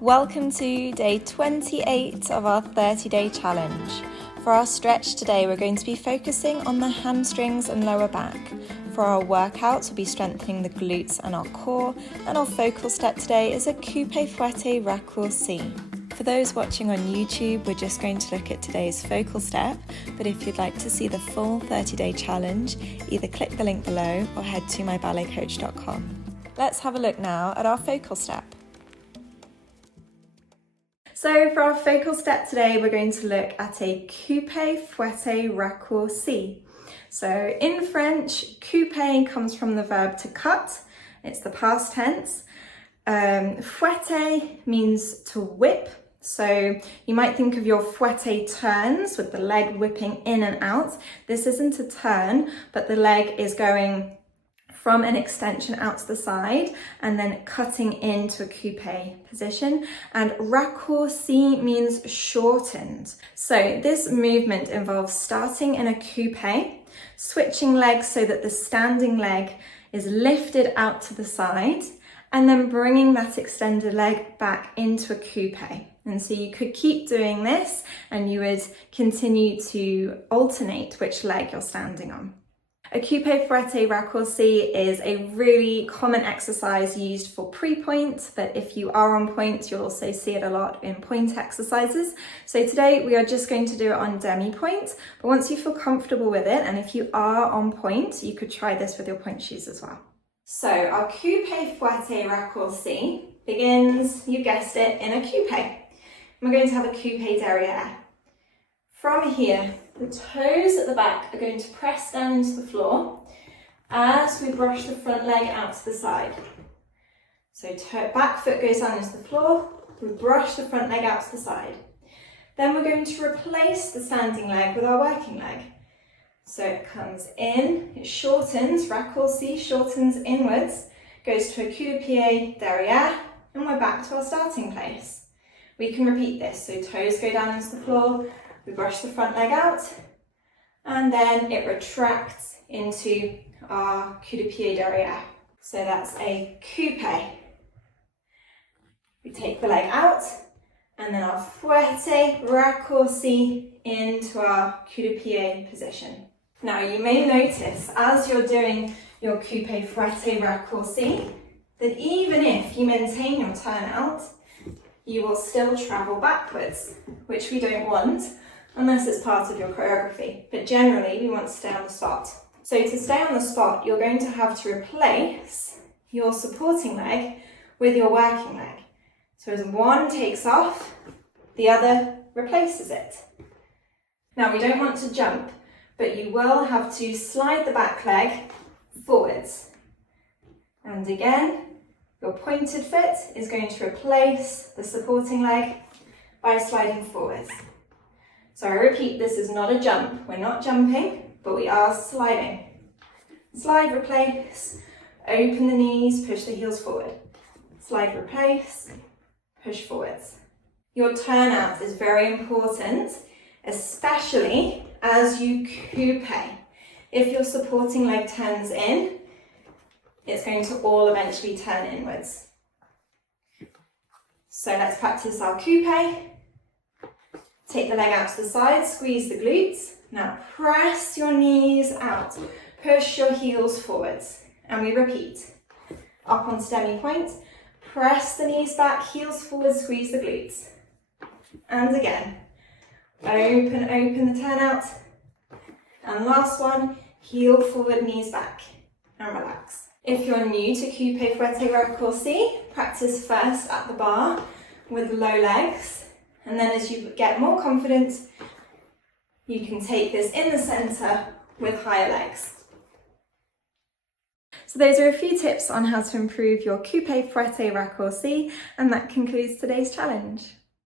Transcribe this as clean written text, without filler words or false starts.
Welcome to day 28 of our 30-day challenge. For our stretch today, we're going to be focusing on the hamstrings and lower back. For our workouts, we'll be strengthening the glutes and our core, and our focal step today is a Coupé Fouetté Raccourci. For those watching on YouTube, we're just going to look at today's focal step, but if you'd like to see the full 30-day challenge, either click the link below or head to myballetcoach.com. Let's have a look now at our focal step. So for our focal step today, we're going to look at a Coupé Fouetté Raccourci. So in French, coupé comes from the verb to cut. It's the past tense. Fouetté means to whip. So you might think of your fouetté turns with the leg whipping in and out. This isn't a turn, but the leg is going from an extension out to the side and then cutting into a coupé position. And raccourci means shortened. So this movement involves starting in a coupé, switching legs so that the standing leg is lifted out to the side, and then bringing that extended leg back into a coupé. And so you could keep doing this and you would continue to alternate which leg you're standing on. A Coupé Fouetté Raccourci is a really common exercise used for pre-point, but if you are on point, you'll also see it a lot in point exercises. So today we are just going to do it on demi-point, but once you feel comfortable with it, and if you are on point, you could try this with your point shoes as well. So our Coupé Fouetté Raccourci begins, you guessed it, in a coupé. We're going to have a coupé derrière. From here, the toes at the back are going to press down into the floor as we brush the front leg out to the side. So back foot goes down into the floor, we brush the front leg out to the side. Then we're going to replace the standing leg with our working leg. So it comes in, it shortens, raccourci shortens inwards, goes to a coup de pied derrière, and we're back to our starting place. We can repeat this, so toes go down into the floor, we brush the front leg out, and then it retracts into our coup de pied derrière. So that's a coupé. We take the leg out, and then our fouetté raccourci into our coup de pied position. Now you may notice as you're doing your Coupé Fouetté Raccourci that even if you maintain your turn out, you will still travel backwards, which we don't want unless it's part of your choreography. But generally we want to stay on the spot. So to stay on the spot, you're going to have to replace your supporting leg with your working leg. So as one takes off, the other replaces it. Now we don't want to jump, but you will have to slide the back leg forwards. And again, your pointed foot is going to replace the supporting leg by sliding forwards. So I repeat, this is not a jump. We're not jumping, but we are sliding. Slide, replace, open the knees, push the heels forward. Slide, replace, push forwards. Your turnout is very important, especially as you coupé. If your supporting leg turns in, it's going to all eventually turn inwards. So let's practice our coupé. Take the leg out to the side, squeeze the glutes. Now press your knees out, push your heels forwards, and we repeat. Up onto demi-point, press the knees back, heels forward, squeeze the glutes. And again, open the turnout. And last one, heel forward, knees back, and relax. If you're new to Coupé Fouetté Raccourci, practice first at the bar with low legs, and then as you get more confident, you can take this in the center with higher legs. So those are a few tips on how to improve your Coupé Fouetté Raccourci, and that concludes today's challenge.